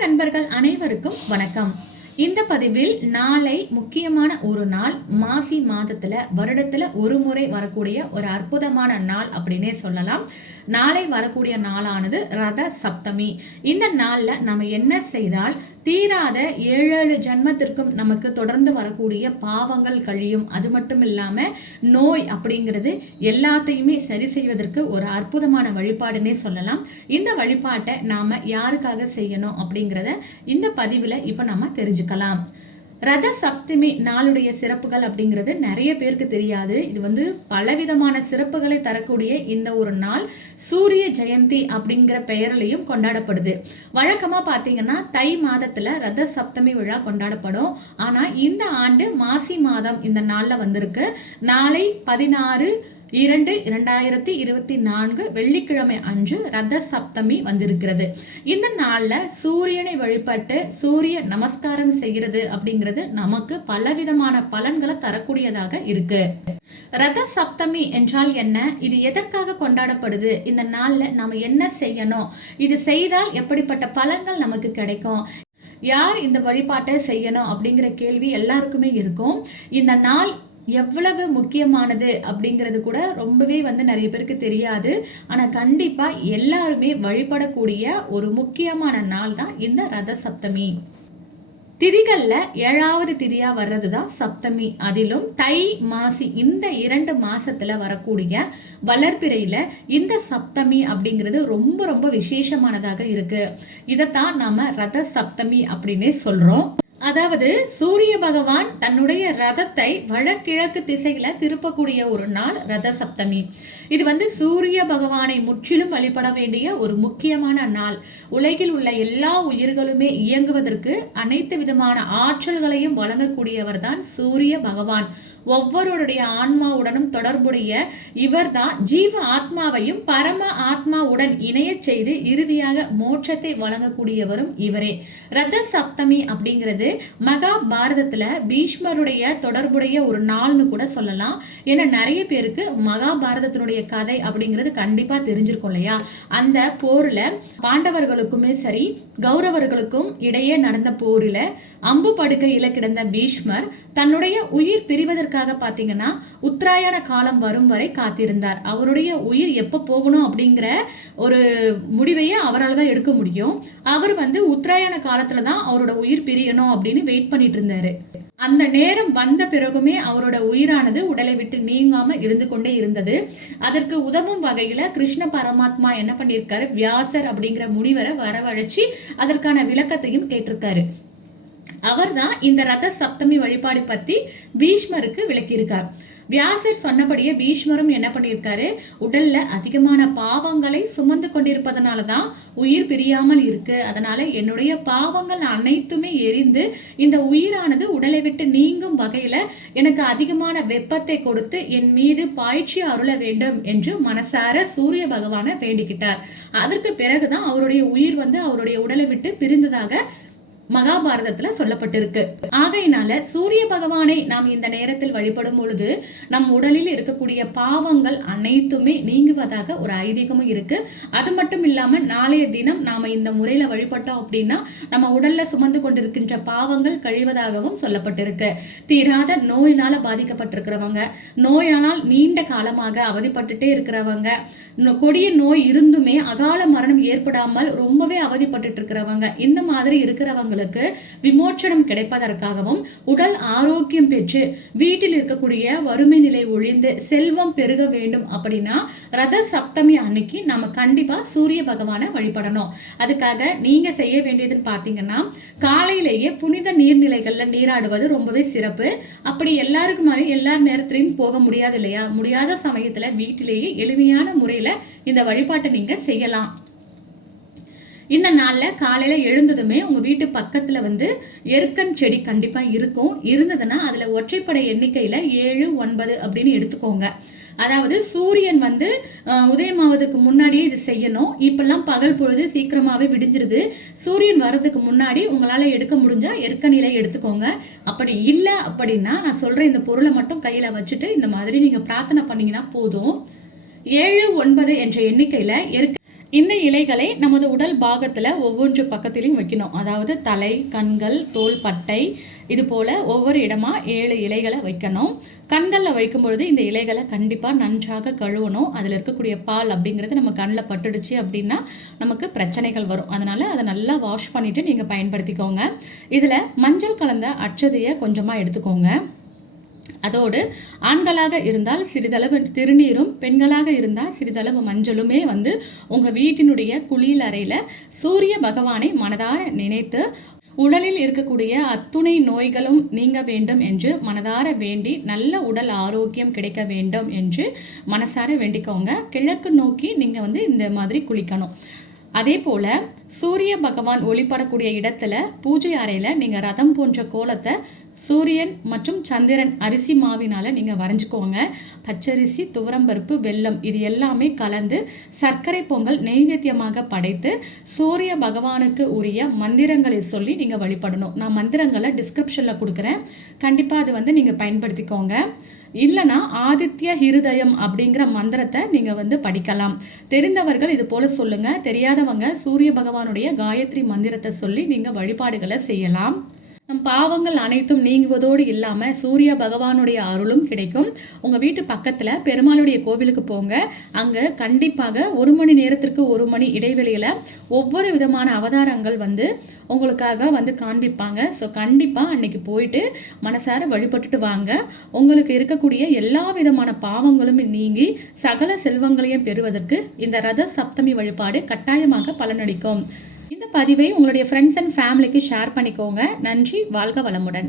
நண்பர்கள் அனைவருக்கும் வணக்கம். இந்த பதிவில் நாளை முக்கியமான ஒரு நாள் மாசி மாதத்துல வருடத்துல ஒரு முறை வரக்கூடிய ஒரு அற்புதமான நாள் அப்படின்னே சொல்லலாம். நாளை வரக்கூடிய நாளானது ரத சப்தமி. இந்த நாளில் நம்ம என்ன செய்தால் தீராத ஏழு ஏழு ஜன்மத்திற்கும் நமக்கு தொடர்ந்து வரக்கூடிய பாவங்கள் கழியும். அது மட்டும் இல்லாமல் நோய் அப்படிங்கிறது எல்லாத்தையுமே சரி செய்வதற்கு ஒரு அற்புதமான வழிபாடுன்னே சொல்லலாம். இந்த வழிபாட்டை நாம் யாருக்காக செய்யணும் அப்படிங்கிறத இந்த பதிவில் இப்போ நம்ம தெரிஞ்சுக்கலாம். ரத சப்தமி நாளுடைய சிறப்புகள் அப்படிங்கிறது நிறைய பேருக்கு தெரியாது. இது வந்து பலவிதமான சிறப்புகளை தரக்கூடிய இந்த ஒரு நாள் சூரிய ஜெயந்தி அப்படிங்கிற பெயரிலையும் கொண்டாடப்படுது. வழக்கமாக பார்த்தீங்கன்னா தை மாதத்தில் ரத சப்தமி விழா கொண்டாடப்படும். ஆனால் இந்த ஆண்டு மாசி மாதம் இந்த நாளில் வந்திருக்கு. நாளை பதினாறு இரண்டு இரண்டாயிரத்தி இருபத்தி நான்கு வெள்ளிக்கிழமை அன்று ரத சப்தமி வந்திருக்கிறது. இந்த நாளில் சூரியனை வழிபட்டு சூரிய நமஸ்காரம் செய்கிறது அப்படிங்கிறது நமக்கு பலவிதமான பலன்களை தரக்கூடியதாக இருக்கு. ரத சப்தமி என்றால் என்ன? இது எதற்காக கொண்டாடப்படுது? இந்த நாளில் நாம் என்ன செய்யணும்? இது செய்தால் எப்படிப்பட்ட பலன்கள் நமக்கு கிடைக்கும்? யார் இந்த வழிபாட்டை செய்யணும் அப்படிங்கிற கேள்வி எல்லாருக்குமே இருக்கும். இந்த நாள் எவ்வளவு முக்கியமானது அப்படிங்கிறது கூட ரொம்பவே வந்து நிறைய பேருக்கு தெரியாது. ஆனால் கண்டிப்பாக எல்லாருமே வழிபடக்கூடிய ஒரு முக்கியமான நாள் தான் இந்த ரத சப்தமி. திதிகளில் ஏழாவது திதியாக வர்றது தான் சப்தமி. அதிலும் தை மாசி இந்த இரண்டு மாசத்துல வரக்கூடிய வளர்ப்பிறையில் இந்த சப்தமி அப்படிங்கிறது ரொம்ப ரொம்ப விசேஷமானதாக இருக்கு. இதைத்தான் நாம ரத சப்தமி அப்படின்னே சொல்றோம். அதாவது சூரிய பகவான் தன்னுடைய ரதத்தை வடகிழக்கு திசையில திருப்பக்கூடிய ஒரு நாள் ரத சப்தமி இது வந்து சூரிய பகவானை முற்றிலும் வழிபட வேண்டிய ஒரு முக்கியமான நாள். உலகில் உள்ள எல்லா உயிர்களுமே இயங்குவதற்கு அனைத்து விதமான ஆற்றல்களையும் வழங்கக்கூடியவர் தான் சூரிய பகவான். ஒவ்வொருடைய ஆன்மாவுடனும் தொடர்புடைய இவர்தான் ஜீவ ஆத்மாவையும் பரம ஆத்மாவுடன் இணைய செய்து இறுதியாக மோட்சத்தை வழங்கக்கூடியவரும் இவரே. ரத சப்தமி அப்படிங்கிறது மகாபாரதத்துல பீஷ்மருடைய தொடர்புடைய ஒரு நாள்னு கூட சொல்லலாம். ஏன்னா நிறைய பேருக்கு மகாபாரதத்தினுடைய கதை அப்படிங்கிறது கண்டிப்பா தெரிஞ்சிருக்கும் இல்லையா? அந்த போர்ல பாண்டவர்களுக்குமே சரி கௌரவர்களுக்கும் இடையே நடந்த போரில் அம்பு படுக்கையில் கிடந்த பீஷ்மர் தன்னுடைய உயிர் பிரிவதற்கு பிரிவதற்காக பார்த்தீங்கன்னா உத்தராயண காலம் வரும் வரை காத்திருந்தார். அவருடைய உயிர் எப்போ போகணும் அப்படிங்கிற ஒரு முடிவையே அவரால் தான் எடுக்க முடியும். அவர் வந்து உத்தராயண காலத்தில் தான் அவரோட உயிர் பிரியணும் அப்படின்னு வெயிட் பண்ணிட்டு இருந்தாரு. அந்த நேரம் வந்த பிறகுமே அவரோட உயிரானது உடலை விட்டு நீங்காம இருந்து கொண்டே இருந்தது. அதற்கு உதவும் வகையில கிருஷ்ண பரமாத்மா என்ன பண்ணியிருக்காரு? வியாசர் அப்படிங்கிற முனிவரை வரவழைச்சி அதற்கான விளக்கத்தையும் கேட்டிருக்காரு. அவர்தான் இந்த ரத சப்தமி வழிபாடு பத்தி பீஷ்மருக்கு விளக்கியிருக்கார். வியாசர் சொன்னபடியே பீஷ்மரும் என்ன பண்ணியிருக்காரு? உடல்ல அதிகமான பாவங்களை சுமந்து கொண்டிருப்பதனால தான் உயிர் பிரியாமல் இருக்கு. அதனால என்னுடைய பாவங்கள் அனைத்துமே எரிந்து இந்த உயிரானது உடலை விட்டு நீங்கும் வகையில எனக்கு அதிகமான வெப்பத்தை கொடுத்து என் மீது பாய்ச்சி அருள வேண்டும் என்று மனசார சூரிய பகவானை வேண்டிக்கிட்டார். அதற்கு பிறகுதான் அவருடைய உயிர் வந்து அவருடைய உடலை விட்டு பிரிந்ததாக மகாபாரதத்துல சொல்லப்பட்டிருக்கு. ஆகையினால சூரிய பகவானை நாம் இந்த நேரத்தில் வழிபடும் பொழுது நம் உடலில் இருக்கக்கூடிய பாவங்கள் அனைத்துமே நீங்குவதாக ஒரு ஐதீகமும் இருக்கு. அது மட்டும் இல்லாம நாளைய தினம் நாம இந்த முறையில வழிபட்டோம் அப்படின்னா நம்ம உடல்ல சுமந்து கொண்டிருக்கின்ற பாவங்கள் கழிவதாகவும் சொல்லப்பட்டிருக்கு. தீராத நோயினால பாதிக்கப்பட்டிருக்கிறவங்க நோயானால் நீண்ட காலமாக அவதிப்பட்டுட்டே இருக்கிறவங்க கொடிய நோய் இருந்துமே அகால மரணம் ஏற்படாமல் ரொம்பவே அவதிப்பட்டு இருக்கிறவங்க இந்த மாதிரி இருக்கிறவங்களுக்கு அவர்களுக்கு விமோச்சனம் கிடைப்பதற்காகவும் உடல் ஆரோக்கியம் பெற்று வீட்டில் இருக்கக்கூடிய வறுமை நிலை ஒழிந்து செல்வம் பெருக வேண்டும் அப்படின்னா ரத சப்தமி அன்னைக்கு நம்ம கண்டிப்பா சூரிய பகவானை வழிபடணும். அதுக்காக நீங்க செய்ய வேண்டியதுன்னு பார்த்தீங்கன்னா காலையிலேயே புனித நீர்நிலைகள்ல நீராடுவது ரொம்பவே சிறப்பு. அப்படி எல்லாருக்கும் எல்லா நேரத்திலையும் போக முடியாது இல்லையா? முடியாத சமயத்துல வீட்டிலேயே எளிமையான முறையில இந்த வழிபாட்டை நீங்க செய்யலாம். இந்த நாளில் காலையில் எழுந்ததுமே உங்கள் வீட்டு பக்கத்தில் வந்து எருக்கன் செடி கண்டிப்பாக இருக்கும். இருந்ததுன்னா அதில் ஒற்றைப்படை எண்ணிக்கையில் ஏழு ஒன்பது அப்படின்னு எடுத்துக்கோங்க. அதாவது சூரியன் வந்து உதயமாவதற்கு முன்னாடியே இது செய்யணும். இப்பெல்லாம் பகல் பொழுது சீக்கிரமாகவே விடிஞ்சிருது. சூரியன் வர்றதுக்கு முன்னாடி உங்களால் எடுக்க முடிஞ்சால் எருக்க எடுத்துக்கோங்க. அப்படி இல்லை அப்படின்னா நான் சொல்கிற இந்த பொருளை மட்டும் கையில் வச்சுட்டு இந்த மாதிரி நீங்கள் பிரார்த்தனை பண்ணிங்கன்னா போதும். ஏழு ஒன்பது என்ற எண்ணிக்கையில் எருக்க இந்த இலைகளை நமது உடல் பாகத்தில் ஒவ்வொன்று பக்கத்திலையும் வைக்கணும். அதாவது தலை கண்கள் தோள் பட்டை இது போல் ஒவ்வொரு இடமா ஏழு இலைகளை வைக்கணும். கண்களில் வைக்கும் பொழுது இந்த இலைகளை கண்டிப்பாக நன்றாக கழுவணும். அதில் இருக்கக்கூடிய பால் அப்படிங்கிறது நம்ம கண்ணில் பட்டுடுச்சு அப்படின்னா நமக்கு பிரச்சனைகள் வரும். அதனால் அதை நல்லா வாஷ் பண்ணிவிட்டு நீங்கள் பயன்படுத்திக்கோங்க. இதில் மஞ்சள் கலந்த அச்சதையை கொஞ்சமாக எடுத்துக்கோங்க. அதோடு ஆண்களாக இருந்தால் சிறிதளவு திருநீரும் பெண்களாக இருந்தால் சிறிதளவு மஞ்சளுமே வந்து உங்கள் வீட்டினுடைய குளியல் அறையில் சூரிய பகவானை மனதார நினைத்து உடலில் இருக்கக்கூடிய அத்துணை நோய்களும் நீங்க வேண்டும் என்று மனதார வேண்டி நல்ல உடல் ஆரோக்கியம் கிடைக்க வேண்டும் என்று மனசார வேண்டிக்கோங்க. கிழக்கு நோக்கி நீங்கள் வந்து இந்த மாதிரி குளிக்கணும். அதே போல் சூரிய பகவான் ஒளிப்படக்கூடிய இடத்துல பூஜை அறையில் நீங்கள் ரதம் போன்ற கோலத்தை சூரியன் மற்றும் சந்திரன் அரிசி மாவினால் நீங்கள் வரைஞ்சிக்கோங்க. பச்சரிசி துவரம்பருப்பு வெல்லம் இது எல்லாமே கலந்து சர்க்கரை பொங்கல் நெய்வேத்தியமாக படைத்து சூரிய பகவானுக்கு உரிய மந்திரங்களை சொல்லி நீங்கள் வழிபடணும். நான் மந்திரங்களை டிஸ்கிரிப்ஷனில் கொடுக்குறேன். கண்டிப்பாக அது வந்து நீங்கள் பயன்படுத்திக்கோங்க. இல்லைனா ஆதித்ய ஹிருதயம் அப்படிங்கிற மந்திரத்தை நீங்கள் வந்து படிக்கலாம். தெரிந்தவர்கள் இது போல் சொல்லுங்கள் தெரியாதவங்க சூரிய பகவானுடைய காயத்ரி மந்திரத்தை சொல்லி நீங்கள் வழிபாடுகளை செய்யலாம். நம் பாவங்கள் அனைத்தும் நீங்குவதோடு இல்லாமல் சூரிய பகவானுடைய அருளும் கிடைக்கும். உங்கள் வீட்டு பக்கத்தில் பெருமாளுடைய கோவிலுக்கு போங்க. அங்கே கண்டிப்பாக ஒரு மணி நேரத்திற்கு ஒரு மணி இடைவெளியில் ஒவ்வொரு விதமான அவதாரங்கள் வந்து உங்களுக்காக வந்து காண்பிப்பாங்க. ஸோ கண்டிப்பாக அன்னைக்கு போயிட்டு மனசார வழிபட்டுட்டு வாங்க. உங்களுக்கு இருக்கக்கூடிய எல்லா விதமான பாவங்களும் நீங்கி சகல செல்வங்களையும் பெறுவதற்கு இந்த ரத சப்தமி வழிபாடு கட்டாயமாக பலனளிக்கும். பதிவை உங்களுடைய ஃப்ரெண்ட்ஸ் அண்ட் ஃபேமிலிக்கு ஷேர் பண்ணிக்கோங்க. நன்றி வாழ்க வளமுடன்.